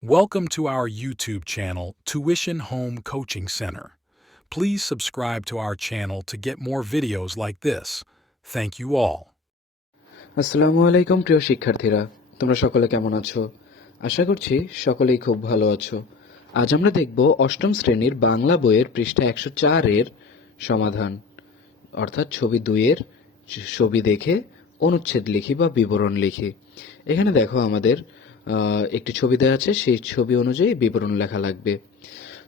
Welcome to our YouTube channel, Tuition Home Coaching Center. Please subscribe to our channel to get more videos like this. Thank you all. আসসালামু আলাইকুম প্রিয় শিক্ষার্থীরা তোমরা সকলে কেমন আছো আশা করছি সকলেই খুব ভালো আছো আজ আমরা দেখব অষ্টম শ্রেণীর বাংলা বইয়ের পৃষ্ঠা একশো চারের সমাধান অর্থাৎ ছবি দুইয়ের ছবি দেখে অনুচ্ছেদ লিখি বা বিবরণ লিখি এখানে দেখো আমাদের আহ, একটি ছবি দেওয়া আছে, সেই ছবি অনুযায়ী বিবরণ লেখা লাগবে।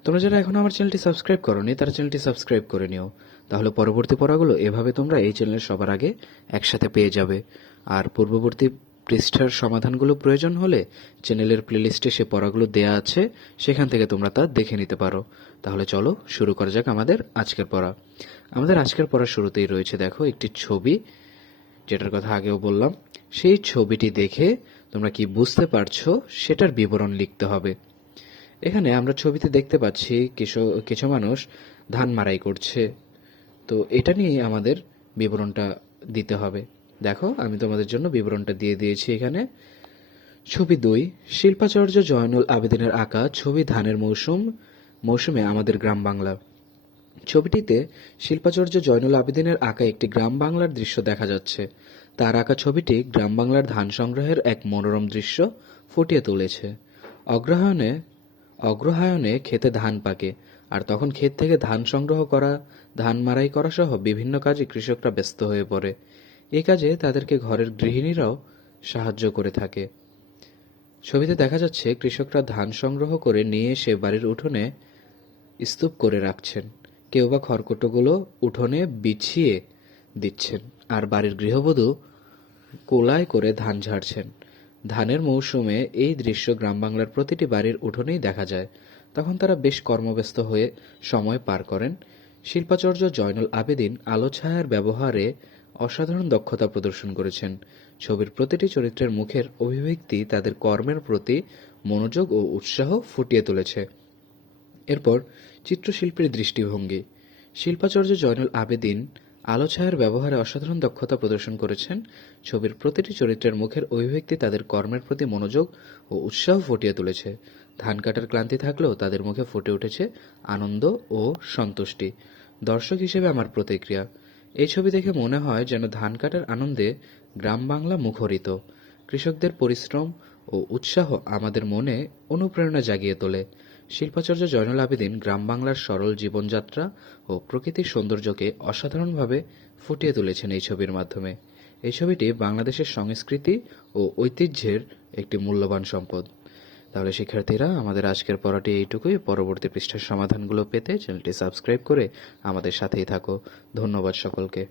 তোমরা যারা এখনও আমার চ্যানেলটি সাবস্ক্রাইব করোনি, তারা চ্যানেলটি সাবস্ক্রাইব করে নিও। তাহলে পরবর্তী পড়াগুলো এভাবে তোমরা এই চ্যানেলের সবার আগে একসাথে পেয়ে যাবে। আর পূর্ববর্তী পৃষ্ঠার সমাধানগুলো প্রয়োজন হলে চ্যানেলের প্লেলিস্টে সে পড়াগুলো দেয়া আছে, সেখান থেকে তোমরা তা দেখে নিতে পারো। তাহলে চলো শুরু করা যাক আমাদের আজকের পড়া। আমাদের আজকের পড়া শুরুতেই রয়েছে, দেখো, একটি ছবি, যেটার কথা আগেও বললাম। সেই ছবিটি দেখে তোমরা কি বুঝতে পারছ, সেটার বিবরণ লিখতে হবে। এখানে আমরা ছবিতে দেখতে পাচ্ছি কিছু কিছু মানুষ ধান মারাই করছে। তো এটা নিয়ে আমাদের বিবরণটা দিতে হবে। দেখো, আমি তোমাদের জন্য বিবরণটা দিয়ে দিয়েছি এখানে। ছবি দুই, শিল্পাচার্য জয়নুল আবেদিনের আঁকা ছবি ধানের মৌসুম, মৌসুমে আমাদের গ্রাম বাংলা। ছবিটিতে শিল্পাচার্য জয়নুল আবেদিনের আঁকা একটি গ্রাম বাংলার দৃশ্য দেখা যাচ্ছে। তার আঁকা ছবিটি গ্রাম বাংলার ধান সংগ্রহের এক মনোরম দৃশ্য ফুটিয়ে তুলেছে। অগ্রহায়ণে অগ্রহায়ণে ক্ষেতে ধান পাকে, আর তখন ক্ষেত থেকে ধান সংগ্রহ করা, ধান মারাই করা সহ বিভিন্ন কাজে কৃষকরা ব্যস্ত হয়ে পড়ে। এ কাজে তাদেরকে ঘরের গৃহিণীরাও সাহায্য করে থাকে। ছবিতে দেখা যাচ্ছে, কৃষকরা ধান সংগ্রহ করে নিয়ে এসে বাড়ির উঠোনে স্তূপ করে রাখছেন। কেউ বা খড়কুটোগুলো উঠোনে বিছিয়ে দিচ্ছেন। আর বাড়ির গৃহবধূ কোলায় করে ধান ঝাড়ছেন। ধানের মৌসুমে এই দৃশ্য গ্রাম বাংলার প্রতিটি বাড়ির উঠোনেই দেখা যায়। তখন তারা বেশ কর্মব্যস্ত হয়ে সময় পার করেন। শিল্পাচার্য জয়নুল আবেদিন আলো ছায়ার ব্যবহারে অসাধারণ দক্ষতা প্রদর্শন করেছেন। ছবির প্রতিটি চরিত্রের মুখের অভিব্যক্তি তাদের কর্মের প্রতি মনোযোগ ও উৎসাহ ফুটিয়ে তুলেছে। এরপর চিত্রশিল্পীর দৃষ্টিভঙ্গি। শিল্পাচার্য জয়নুল আবেদিন আলো ছায়ার ব্যবহারে অসাধারণ দক্ষতা প্রদর্শন করেছেন। ছবির প্রতিটি চরিত্রের মুখের অভিব্যক্তি তাদের কর্মের প্রতি মনোযোগ ও উৎসাহ ফুটিয়ে তুলেছে। ধান কাটার ক্লান্তি থাকলেও তাদের মুখে ফুটে উঠেছে আনন্দ ও সন্তুষ্টি। দর্শক হিসেবে আমার প্রতিক্রিয়া, এই ছবি দেখে মনে হয় যেন ধান কাটার আনন্দে গ্রাম বাংলা মুখরিত। কৃষকদের পরিশ্রম ও উৎসাহ আমাদের মনে অনুপ্রেরণা জাগিয়ে তোলে। শিল্পাচার্য জয়নুল আবেদিন গ্রাম বাংলার সরল জীবনযাত্রা ও প্রকৃতির সৌন্দর্যকে অসাধারণভাবে ফুটিয়ে তুলেছেন এই ছবির মাধ্যমে। এই ছবিটি বাংলাদেশের সংস্কৃতি ও ঐতিহ্যের একটি মূল্যবান সম্পদ। তাহলে শিক্ষার্থীরা, আমাদের আজকের পড়াটি এইটুকুই। পরবর্তী পৃষ্ঠার সমাধানগুলো পেতে চ্যানেলটি সাবস্ক্রাইব করে আমাদের সাথেই থাকো। ধন্যবাদ সকলকে।